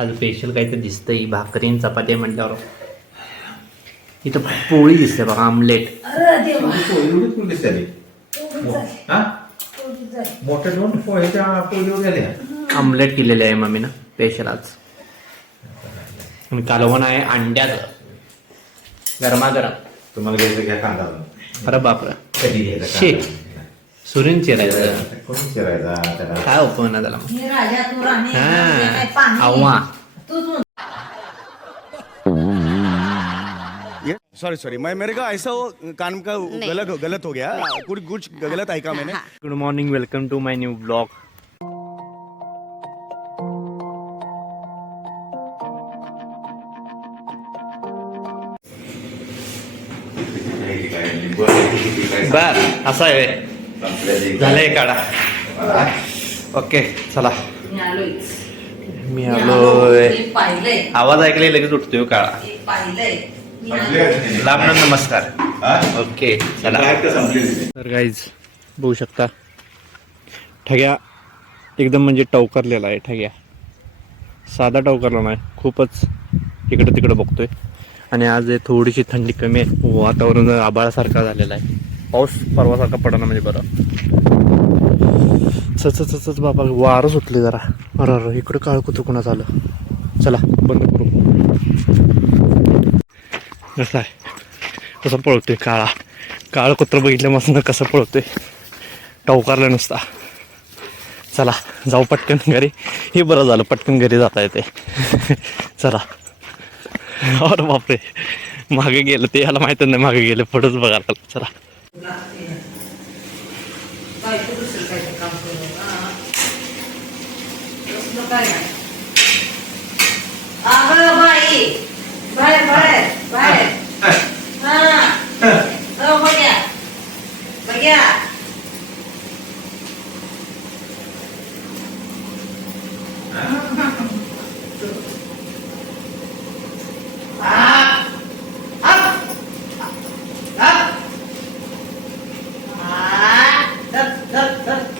आज स्पेशल काहीतरी दिसतंय भाकरी आणि चपाती आहे म्हटल्यावर. इथं पोळी दिसते बघा आमलेट दिसते हा. मोठ्या दोन पोळीवर आमलेट केलेले आहे मम्मीनं स्पेशल आज. आणि कालवण आहे अंड्याचं. गरमागरम. तुम्हाला घ्यायचं घ्या कांदा अरे बापरं. कधी घ्यायचा? सुरीन चिरायचं कोणी चिरायचा त्याला. काय उपयोग ना त्याला मग? मी राजा तू राणी हा. पाणी. तूच म्हण. सॉरी सॉरी मैं मेरे का ऐसा वो कान का गलत गलत हो गया। कुछ कुछ गलत है का मैंने? Good morning welcome to my new blog बर असं आहे. झालंय काढा. ओके चला. मी आलोय. आवाज ऐकले लगेच उठतोय हो काळा. लांब नमस्कार. ओके चला. तर गाईज बघू शकता. ठग्या एकदम म्हणजे टवकारलेला आहे ठग्या. साधा टवकारला नाही खूपच इकडं तिकडं बघतोय. आणि आज थोडीशी थंडी कमी आहे. वातावरण आबाळासारखा झालेला आहे. पाऊस परवासारखा पडना म्हणजे बरं. चच चच बाबा वारं सुटले जरा. अरे अरे इकडं काळ कुत्र कुणा झालं चला बंद करू. कसं आहे? कसं पळवते काळा? काळं कुत्र बघितल्यापासून कसं पळवते टवकारलं नुसता. चला जाऊ पटकन घरी. हे बरं झालं पटकन घरी जाता येते चला. अरे बापरे मागे गेलं ते याला माहीतच नाही मागे गेलं पुढंच बघायला चला. काय तू दुसरं काय ते काम करू. हा. तसलं काय नाही. अगं बाई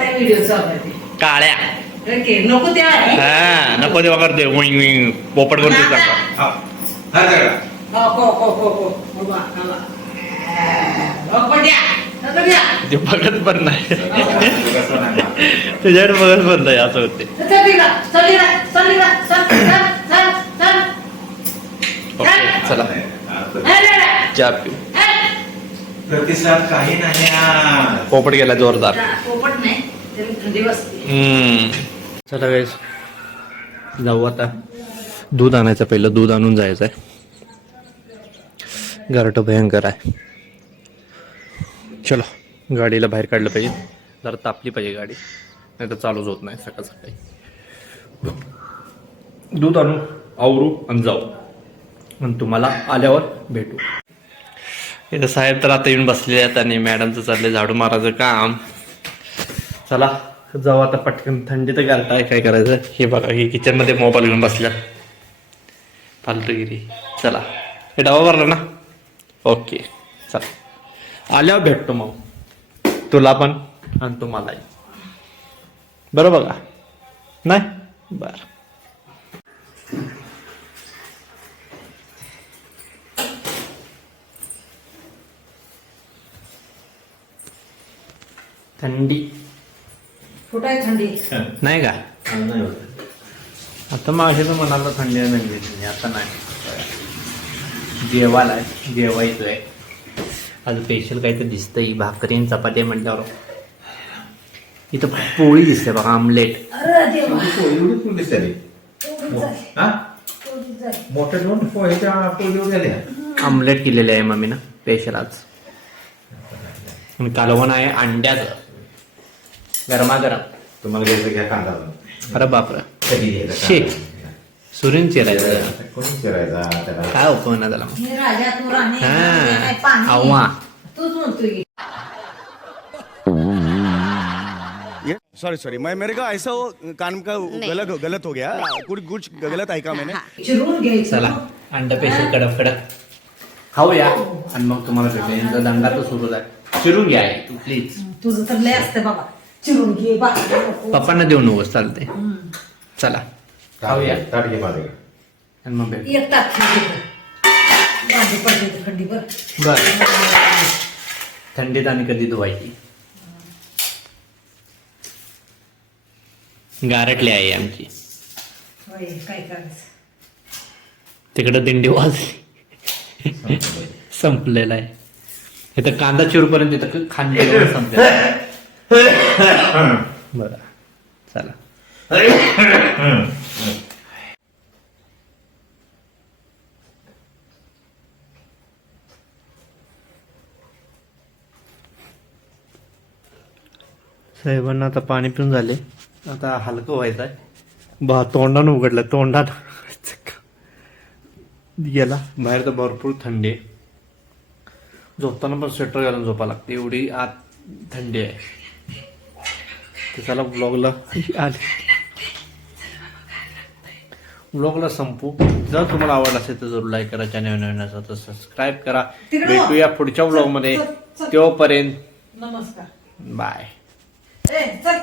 ती व्हिडिओ चालू ते. काळ्या ओके, नको त्या हा नको तेव्हा करते विंग विंग पोपट करते चांगला हो हो हो हो हो हो हा. हो. नको द्या. ते बघत पण नाही तुझ्याकडे बघत पण नाही असं होते चल चल चल चल, चल, चल, चल. ओके चला ए, ले, ले. चहा पिऊ. प्रतिसाद काही नाही. पोपट गेला जोरदार. पोपट नाही त्याला थंडी वाजते हम्म. चला जाऊ आता. दूध आणायचं पहिलं दूध आणून जायचं आहे गारट भयंकर आहे. चलो गाडीला बाहेर काढलं पाहिजे. जरा तापली पाहिजे गाडी. नाही तर चालूच होत नाही सकाळ सकाळी. दूध आणू आवरू आणि जाऊ. आणि तुम्हाला आल्यावर भेटू. इथं साहेब तर आता येऊन बसले आहेत आणि मॅडमचं चाललंय झाडू मारायचं काम. चला जाऊ आता पटकन. थंडी तर घालताय काय करायचं? हे बघा हे किचनमध्ये मोबाईल घेऊन बसल्या. फालतूगिरी चला. हे डबा भरला ना? ओके. चला. आल्यावर भेटतो मग. तुला पण आणि तुम्हालाही. बरं बघा. नाही? बरं. थंडी. कुठं आहे थंडी? नाही का? नाही. आता मग तर म्हणाला थंडी आहे थंडी आता नाही. जेवायला आहे जेवायचंय. आज स्पेशल काहीतरी दिसतंय भाकरी आणि चपाती आहे म्हटल्यावर. इथं पोळी दिसते बघा आमलेट आहे, हा? आहे. आमलेट केलेले आहे मम्मीनं स्पेशल आज. कालवण आहे अंड्याचं. गरमागरम तुम्हाला घ्यायचं घ्या कांदा अरे बापरा. कधी घ्यायचा? सुरीन चिरायचं. कोणी चिरायचा? त्याला काय? उपयोग ना त्याला? हे राजा तू राणे. हे. काय हा पाणी. आव्हा. तूच म्हणतोय. की. ये सॉरी सॉरी मैं मेरे का ऐसा वो कान का गलत गलत हो गया। कुछ कुछ गलत है का मैंने चिरून घ्यायचं. चला अंडा पेशल कडक कडक. खाऊया. आणि मग तुम्हाला भेटेल यांचा दंगा तर सुरू आहे. चिरून घ्या तू प्लीज तुझं तर लय असतं बाबा. चिरून घे बाकी नको. पप्पांना देऊ नकोस चालते. चला. खाऊया ताट घे माझे आणि मग भेट. एक टाक भाजी पडते तर खंडी बर. बर. थंडीत आणि कधी धुवायची? गारटली आहे आमची. होय, काय करायचं? तिकडं दिंडी वाजली. संपलेला आहे. इथं कांदा चिरूपर्यंत इथं खांदे संपलेलं बरं. चला. साहेबांना आता पाणी पिऊन झाले. आता हलकं व्हायचं आहे. बा तोंडानं उघडलं. तोंडानं गेला. बाहेर तर भरपूर थंडी आहे. झोपताना पण स्वेटर घालून झोपा लागते. एवढी आत थंडी आहे. तर चला ब्लॉगला आले. ब्लॉगला संपू. जर तुम्हाला आवड असेल तर जरूर लाईक करा चॅनल नवीन असेल तर सबस्क्राईब करा. भेटूया पुढच्या ब्लॉगमध्ये तोपर्यंत नमस्कार. बाय ए चल.